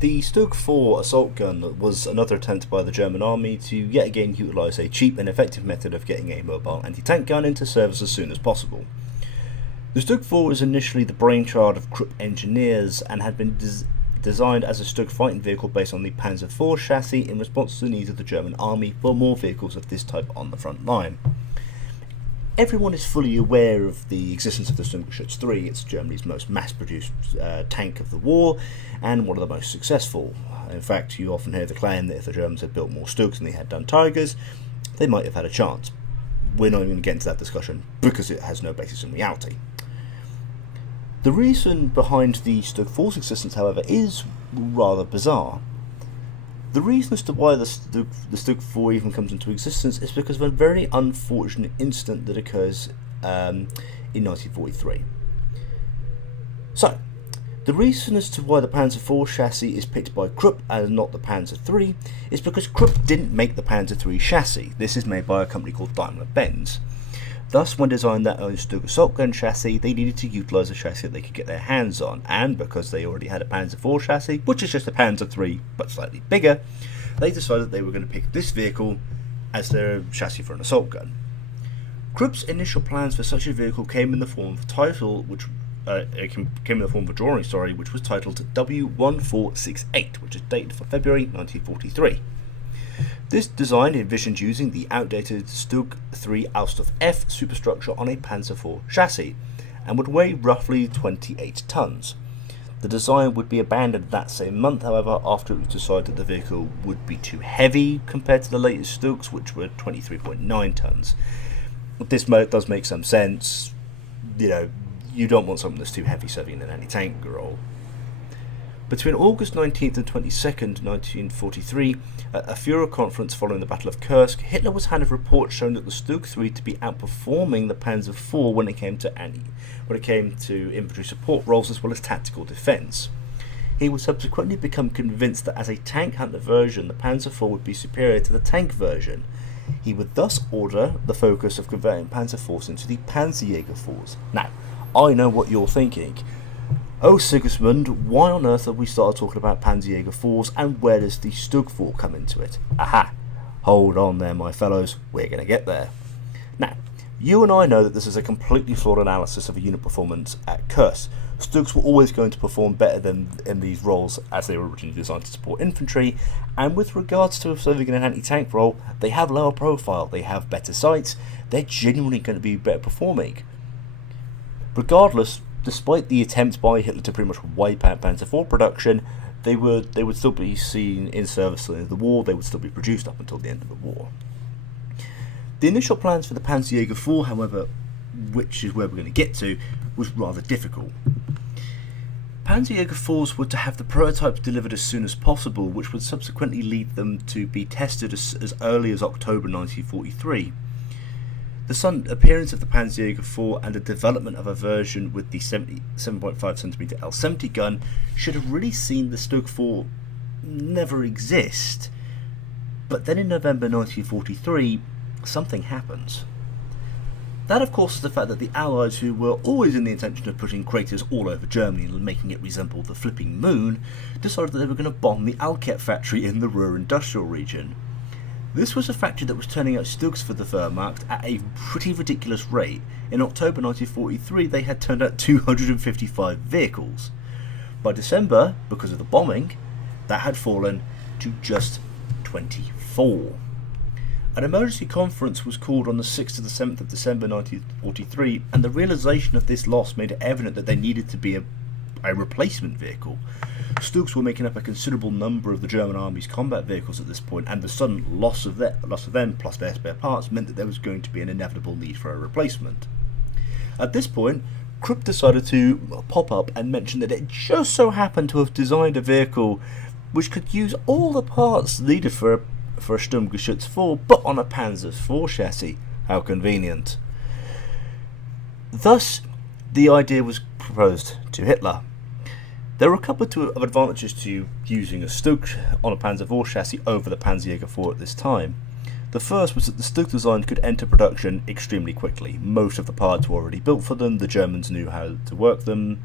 The StuG IV assault gun was another attempt by the German army to yet again utilise a cheap and effective method of getting a mobile anti-tank gun into service as soon as possible. The StuG IV was initially the brainchild of Krupp engineers and had been designed as a StuG fighting vehicle based on the Panzer IV chassis in response to the needs of the German army for more vehicles of this type on the front line. Everyone is fully aware of the existence of the StuG III. It's Germany's most mass-produced tank of the war, and one of the most successful. In fact, you often hear the claim that if the Germans had built more StuGs than they had done Tigers, they might have had a chance. We're not even going to get into that discussion, because it has no basis in reality. The reason behind the StuG IV's existence, however, is rather bizarre. The reason as to why the StuG IV even comes into existence is because of a very unfortunate incident that occurs in 1943. So, the reason as to why the Panzer IV chassis is picked by Krupp and not the Panzer III is because Krupp didn't make the Panzer III chassis. This is made by a company called Daimler-Benz. Thus, when designing their own StuG assault gun chassis, they needed to utilise a chassis that they could get their hands on, and because they already had a Panzer IV chassis, which is just a Panzer III but slightly bigger, they decided they were going to pick this vehicle as their chassis for an assault gun. Krupp's initial plans for such a vehicle came in the form of a title, which came in the form of a drawing, which was titled W1468, which is dated for February 1943. This design envisioned using the outdated StuG III Ausdorf F superstructure on a Panzer IV chassis, and would weigh roughly 28 tons. The design would be abandoned that same month, however, after it was decided that the vehicle would be too heavy compared to the latest StuGs, which were 23.9 tons. This does make some sense. You don't want something that's too heavy serving in an anti-tank role. Between August 19th and 22nd, 1943, at a Führer conference following the Battle of Kursk, Hitler was handed reports showing that the StuG III to be outperforming the Panzer IV when it came to infantry support roles as well as tactical defence. He would subsequently become convinced that as a tank hunter version, the Panzer IV would be superior to the tank version. He would thus order the focus of converting Panzer IVs into the Panzerjäger IVs. Now, I know what you're thinking. Oh Sigismund, why on earth have we started talking about Panzerjäger IVs, and where does the StuG IV come into it? Aha! Hold on there, my fellows, we're going to get there. Now, you and I know that this is a completely flawed analysis of a unit performance at Kursk. StuGs were always going to perform better than in these roles as they were originally designed to support infantry, and with regards to serving in an anti-tank role, they have lower profile, they have better sights, they're genuinely going to be better performing. Regardless, despite the attempts by Hitler to pretty much wipe out Panzer IV production, they would still be seen in service at the end of the war. They would still be produced up until the end of the war. The initial plans for the Panzerjäger IV, however, which is where we're going to get to, was rather difficult. Panzerjäger IVs were to have the prototypes delivered as soon as possible, which would subsequently lead them to be tested as early as October 1943. The sudden appearance of the Panzerjäger IV and the development of a version with the 7.5cm L70 gun should have really seen the StuG IV never exist. But then in November 1943, something happens. That, of course, is the fact that the Allies, who were always in the intention of putting craters all over Germany and making it resemble the flipping moon, decided that they were going to bomb the Alket factory in the Ruhr industrial region. This was a factory that was turning out StuGs for the Wehrmacht at a pretty ridiculous rate. In October 1943, they had turned out 255 vehicles. By December, because of the bombing, that had fallen to just 24. An emergency conference was called on the 6th to the 7th of December 1943, and the realisation of this loss made it evident that there needed to be a replacement vehicle. StuGs were making up a considerable number of the German army's combat vehicles at this point, and the sudden loss of them plus their spare parts meant that there was going to be an inevitable need for a replacement. At this point, Krupp decided to pop up and mention that it just so happened to have designed a vehicle which could use all the parts needed for a StuG IV, but on a Panzer IV chassis. How convenient. Thus, the idea was proposed to Hitler. There were a couple of advantages to using a StuG on a Panzer IV chassis over the Panzerjäger IV at this time. The first was that the StuG design could enter production extremely quickly. Most of the parts were already built for them, the Germans knew how to work them,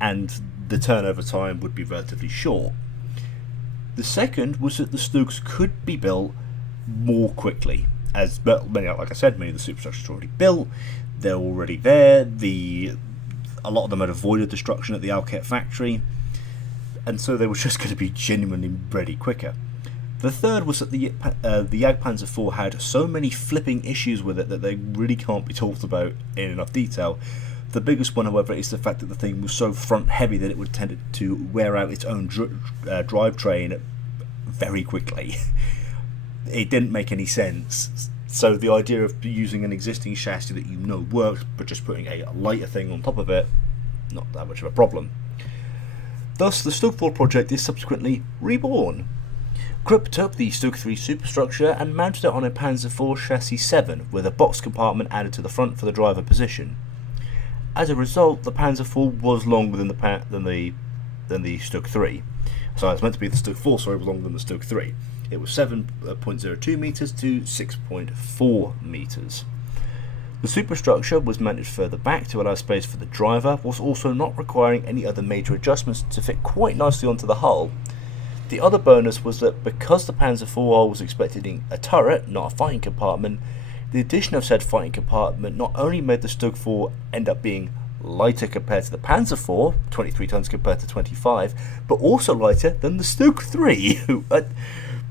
and the turnover time would be relatively short. The second was that the StuGs could be built more quickly, as like I said, many of the superstructures are already built, they're already there, a lot of them had avoided destruction at the Alket factory, and so they were just going to be genuinely ready quicker. The third was that the Jagdpanzer IV had so many flipping issues with it that they really can't be talked about in enough detail. The biggest one, however, is the fact that the thing was so front heavy that it would tend to wear out its own drivetrain very quickly. It didn't make any sense. So the idea of using an existing chassis that you know works, but just putting a lighter thing on top of it, not that much of a problem. Thus, the StuG IV project is subsequently reborn. Krupp took the StuG III superstructure and mounted it on a Panzer IV chassis 7 with a box compartment added to the front for the driver position. As a result, the Panzer IV was longer than the StuG III. So it was meant to be the StuG IV, sorry, it was longer than the StuG III. It was 7.02 metres to 6.4 metres. The superstructure was mounted further back to allow space for the driver, whilst also not requiring any other major adjustments to fit quite nicely onto the hull. The other bonus was that because the Panzer IV was expecting a turret, not a fighting compartment, the addition of said fighting compartment not only made the StuG IV end up being lighter compared to the Panzer IV, 23 tons compared to 25, but also lighter than the StuG III,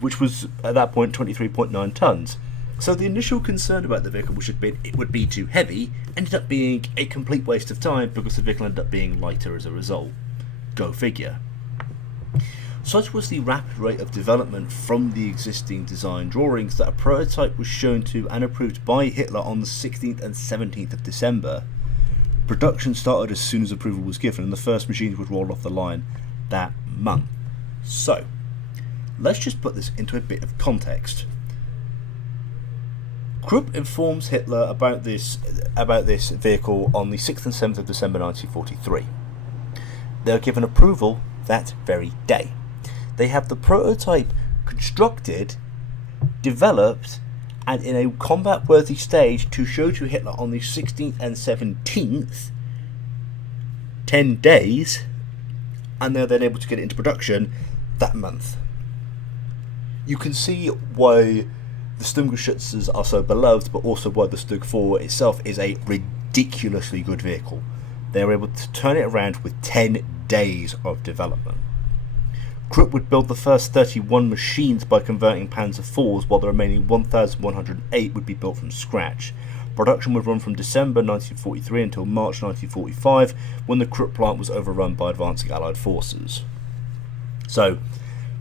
which was at that point 23.9 tons. So the initial concern about the vehicle, which had been it would be too heavy, ended up being a complete waste of time because the vehicle ended up being lighter as a result. Go figure. Such was the rapid rate of development from the existing design drawings that a prototype was shown to and approved by Hitler on the 16th and 17th of December. Production started as soon as approval was given, and the first machines would roll off the line that month. So, let's just put this into a bit of context. Krupp informs Hitler about this vehicle on the 6th and 7th of December 1943. They are given approval that very day. They have the prototype constructed, developed, and in a combat-worthy stage to show to Hitler on the 16th and 17th, 10 days, and they're then able to get it into production that month. You can see why the Sturmgeschützes are so beloved, but also why the StuG IV itself is a ridiculously good vehicle. They were able to turn it around with 10 days of development. Krupp would build the first 31 machines by converting Panzer IVs, while the remaining 1,108 would be built from scratch. Production would run from December 1943 until March 1945, when the Krupp plant was overrun by advancing Allied forces. So,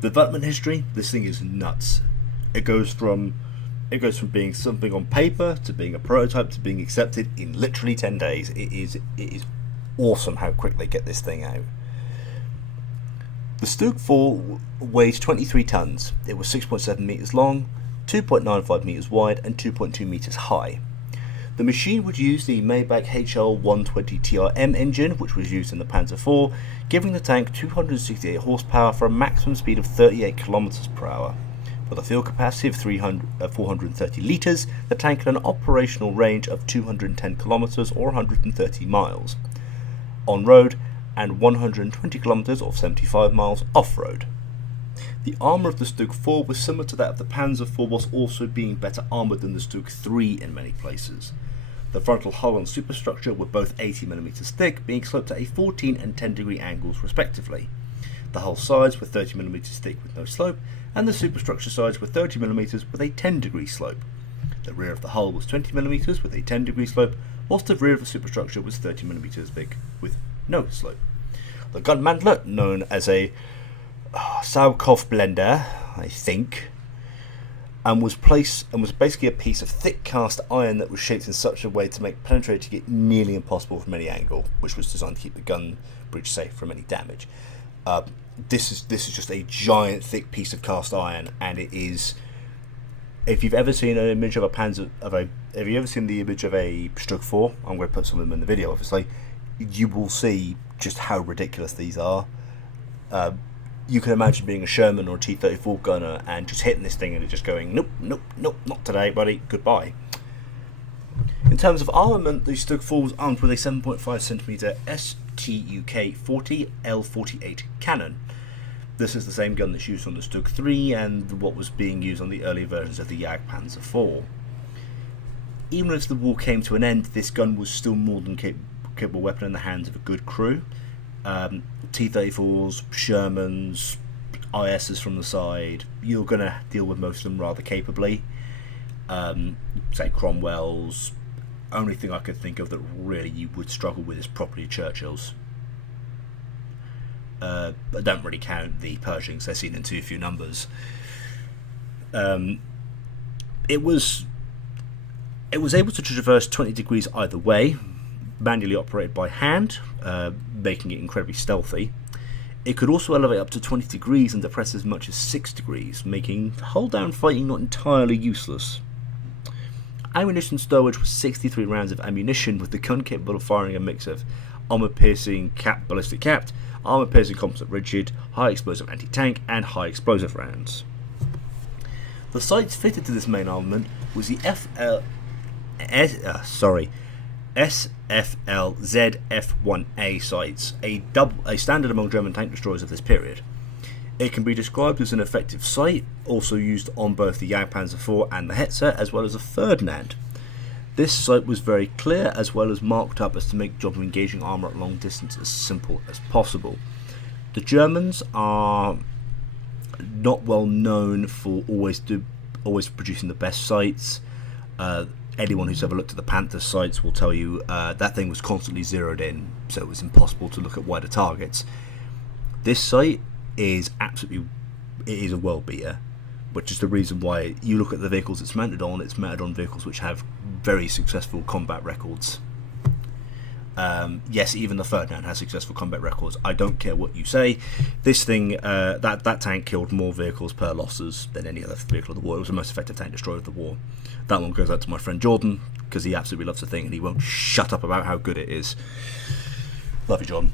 development history, this thing is nuts. It goes from being something on paper to being a prototype to being accepted in literally 10 days. It is awesome how quick they get this thing out. The StuG IV weighed 23 tons. It was 6.7 metres long, 2.95 metres wide and 2.2 metres high. The machine would use the Maybach HL120TRM engine, which was used in the Panzer IV, giving the tank 268 horsepower for a maximum speed of 38 km per hour. With a fuel capacity of 430 litres, the tank had an operational range of 210 km or 130 miles on-road and 120 km or 75 miles off-road. The armour of the StuG IV was similar to that of the Panzer IV, whilst also being better armoured than the StuG III in many places. The frontal hull and superstructure were both 80mm thick, being sloped at a 14 and 10 degree angles respectively. The hull sides were 30mm thick with no slope, and the superstructure sides were 30mm with a 10 degree slope. The rear of the hull was 20mm with a 10 degree slope, whilst the rear of the superstructure was 30mm thick with no slope. The gun mantlet, known as a Saukov blender, I think, and was basically a piece of thick cast iron that was shaped in such a way to make penetrating it nearly impossible from any angle, which was designed to keep the gun bridge safe from any damage. This is just a giant thick piece of cast iron, and it is. If you've ever seen an image of have you ever seen the image of a StuG IV? I'm going to put some of them in the video, obviously. You will see just how ridiculous these are. You can imagine being a Sherman or a T-34 gunner and just hitting this thing and it just going, nope, nope, nope, not today, buddy, goodbye. In terms of armament, the StuG IV was armed with a 7.5cm StuG 40 L48 cannon. This is the same gun that's used on the StuG III and what was being used on the early versions of the Jagdpanzer IV. Even as the war came to an end, this gun was still more than capable weapon in the hands of a good crew. T-34s, Shermans, ISs from the side, you're going to deal with most of them rather capably. Say Cromwell's. Only thing I could think of that really you would struggle with is probably Churchill's. I don't really count the Pershings, they're seen in too few numbers. It was able to traverse 20 degrees either way, manually operated by hand, making it incredibly stealthy. It could also elevate up to 20 degrees and depress as much as 6 degrees, making hull-down fighting not entirely useless. Ammunition stowage was 63 rounds of ammunition, with the gun capable of firing a mix of armor-piercing ballistic capped, armor-piercing composite rigid, high-explosive anti-tank, and high-explosive rounds. The sights fitted to this main armament was the SFL ZF1A sights, a standard among German tank destroyers of this period. It can be described as an effective sight, also used on both the Jagdpanzer IV and the Hetzer, as well as a Ferdinand. This sight was very clear, as well as marked up as to make the job of engaging armour at long distance as simple as possible. The Germans are not well known for always producing the best sights. Anyone who's ever looked at the Panther sights will tell you that thing was constantly zeroed in, so it was impossible to look at wider targets. This sight is a world beater, which is the reason why you look at the vehicles it's mounted on vehicles which have very successful combat records. Yes, even the Ferdinand has successful combat records. I don't care what you say. This thing, that tank killed more vehicles per losses than any other vehicle of the war. It was the most effective tank destroyer of the war. That one goes out to my friend Jordan, because he absolutely loves the thing and he won't shut up about how good it is. Love you, John.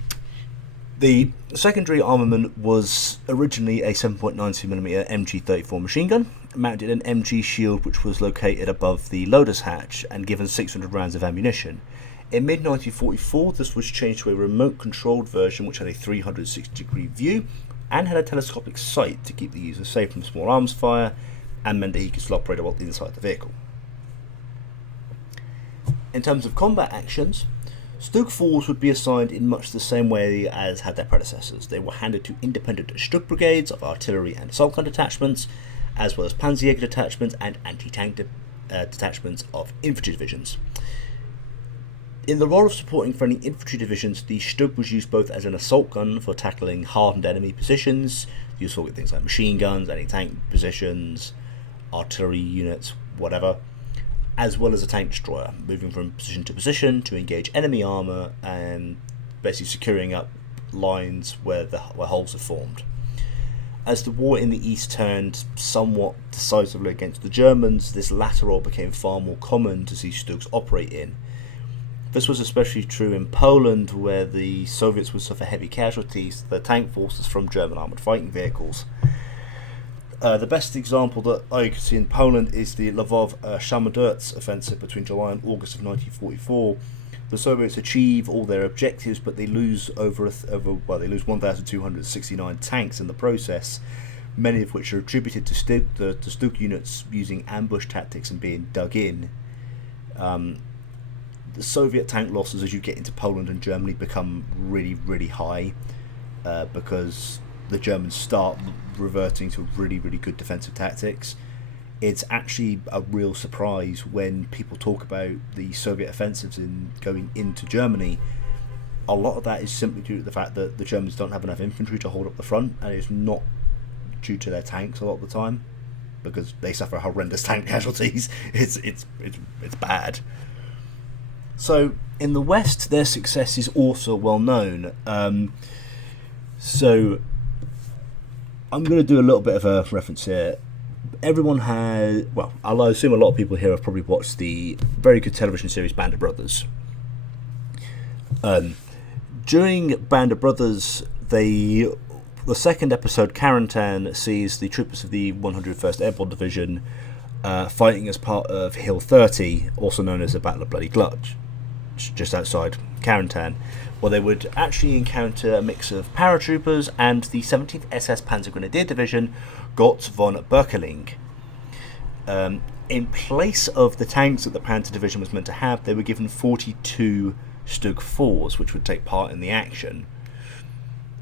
The secondary armament was originally a 7.92mm MG34 machine gun, mounted an MG shield which was located above the loader's hatch and given 600 rounds of ammunition. In mid-1944, this was changed to a remote-controlled version which had a 360-degree view and had a telescopic sight to keep the user safe from small arms fire, and meant that he could still operate while inside the vehicle. In terms of combat actions, StuG IVs would be assigned in much the same way as had their predecessors. They were handed to independent StuG brigades of artillery and assault gun detachments, as well as Panzerjäger detachments and anti-tank detachments of infantry divisions. In the role of supporting friendly infantry divisions, the StuG was used both as an assault gun for tackling hardened enemy positions, useful with things like machine guns, anti-tank positions, artillery units, whatever, as well as a tank destroyer, moving from position to engage enemy armour and basically securing up lines where holes are formed. As the war in the east turned somewhat decisively against the Germans, this latter role became far more common to see StuGs operate in. This was especially true in Poland, where the Soviets would suffer heavy casualties to the tank forces from German armoured fighting vehicles. The best example that I could see in Poland is the Lvov-Samoderts offensive between July and August of 1944. The Soviets achieve all their objectives, but they lose over 1,269 tanks in the process, many of which are attributed to StuG units using ambush tactics and being dug in. The Soviet tank losses as you get into Poland and Germany become really, really high because the Germans start reverting to really, really good defensive tactics. It's actually a real surprise when people talk about the Soviet offensives going into Germany. A lot of that is simply due to the fact that the Germans don't have enough infantry to hold up the front, and it's not due to their tanks a lot of the time, because they suffer horrendous tank casualties. It's bad. So in the West, their success is also well known. So I'm going to do a little bit of a reference here. Everyone has, well, I'll assume a lot of people here have probably watched the very good television series Band of Brothers. During Band of Brothers, the second episode, Carentan, sees the troopers of the 101st Airborne Division fighting as part of Hill 30, also known as the Battle of Bloody Gulch, just outside Carentan, Well, they would actually encounter a mix of paratroopers and the 17th SS Panzer Grenadier Division, Gott von Berkeling. In place of the tanks that the Panzer Division was meant to have, they were given 42 StuG IVs, which would take part in the action.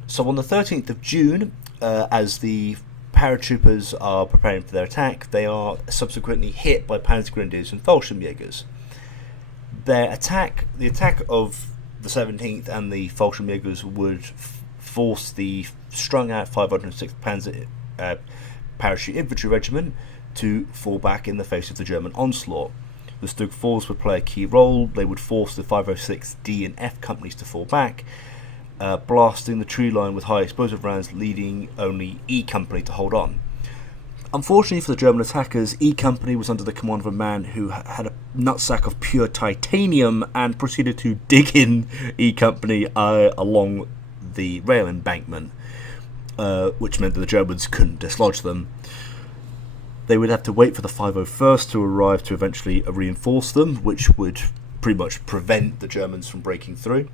So on the 13th of June, as the paratroopers are preparing for their attack, they are subsequently hit by Panzer Grenadiers and Fallschirmjägers. The attack of the 17th and the Fallschirmjägers would force the strung out 506th Panzer Parachute Infantry Regiment to fall back in the face of the German onslaught. The StuG IVs would play a key role. They would force the 506 D and F companies to fall back, blasting the tree line with high explosive rounds, leading only E Company to hold on. Unfortunately for the German attackers, E Company was under the command of a man who had a nutsack of pure titanium and proceeded to dig in E Company along the rail embankment, which meant that the Germans couldn't dislodge them. They would have to wait for the 501st to arrive to eventually reinforce them, which would pretty much prevent the Germans from breaking through.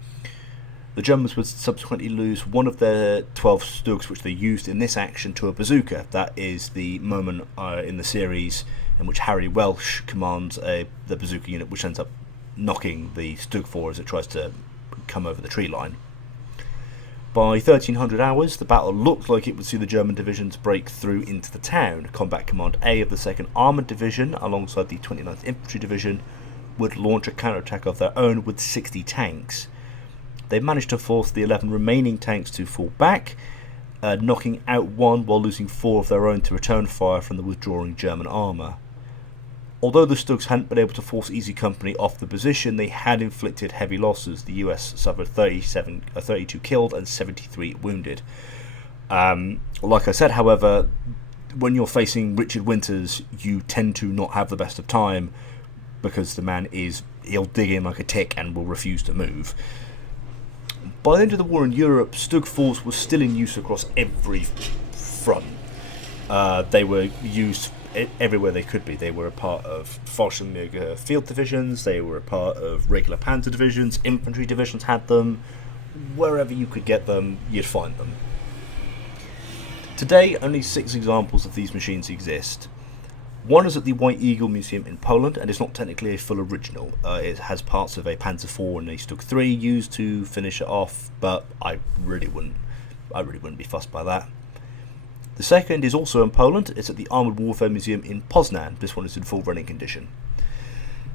The Germans would subsequently lose one of their 12 StuGs which they used in this action to a bazooka. That is the moment in the series in which Harry Welsh commands the bazooka unit, which ends up knocking the StuG IV as it tries to come over the tree line. By 1300 hours, the battle looked like it would see the German divisions break through into the town. Combat Command A of the 2nd Armoured Division, alongside the 29th Infantry Division, would launch a counterattack of their own with 60 tanks. They managed to force the 11 remaining tanks to fall back, knocking out one while losing 4 of their own to return fire from the withdrawing German armour. Although the StuGs hadn't been able to force Easy Company off the position, they had inflicted heavy losses. The US suffered 32 killed and 73 wounded. Like I said, however, when you're facing Richard Winters, you tend to not have the best of time, because the man he'll dig in like a tick and will refuse to move. By the end of the war in Europe, StuG IVs were still in use across every front. They were used everywhere they could be. They were a part of Fallschirmjäger field divisions, they were a part of regular panzer divisions, infantry divisions had them. Wherever you could get them, you'd find them. Today, only 6 examples of these machines exist. One is at the White Eagle Museum in Poland, and it's not technically a full original. It has parts of a Panzer IV and a StuG III used to finish it off, but I really wouldn't be fussed by that. The second is also in Poland. It's at the Armoured Warfare Museum in Poznan. This one is in full running condition.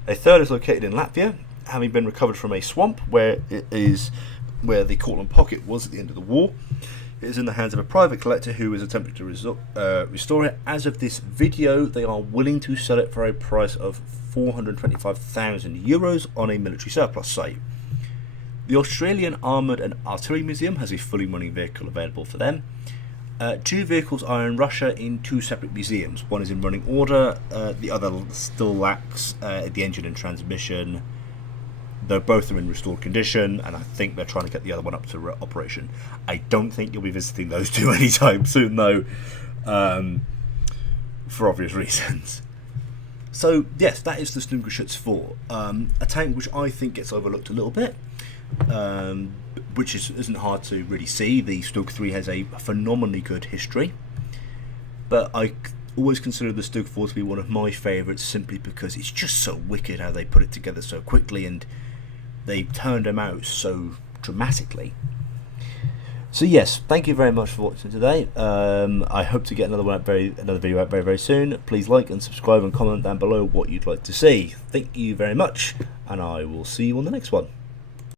A third is located in Latvia, having been recovered from a swamp where the Cortland Pocket was at the end of the war. It is in the hands of a private collector who is attempting to restore it. As of this video, they are willing to sell it for a price of €425,000 on a military surplus site. The Australian Armoured and Artillery Museum has a fully running vehicle available for them. 2 vehicles are in Russia in 2 separate museums. One is in running order, the other still lacks the engine and transmission. Though both are in restored condition, and I think they're trying to get the other one up to operation. I don't think you'll be visiting those 2 anytime soon, though, for obvious reasons. So, yes, that is the StuG IV, a tank which I think gets overlooked a little bit, which isn't hard to really see. The StuG III has a phenomenally good history, but I always consider the StuG IV to be one of my favourites, simply because it's just so wicked how they put it together so quickly, and they turned them out so dramatically. So yes, thank you very much for watching today. I hope to get another video out very, very soon. Please like and subscribe and comment down below what you'd like to see. Thank you very much, and I will see you on the next one.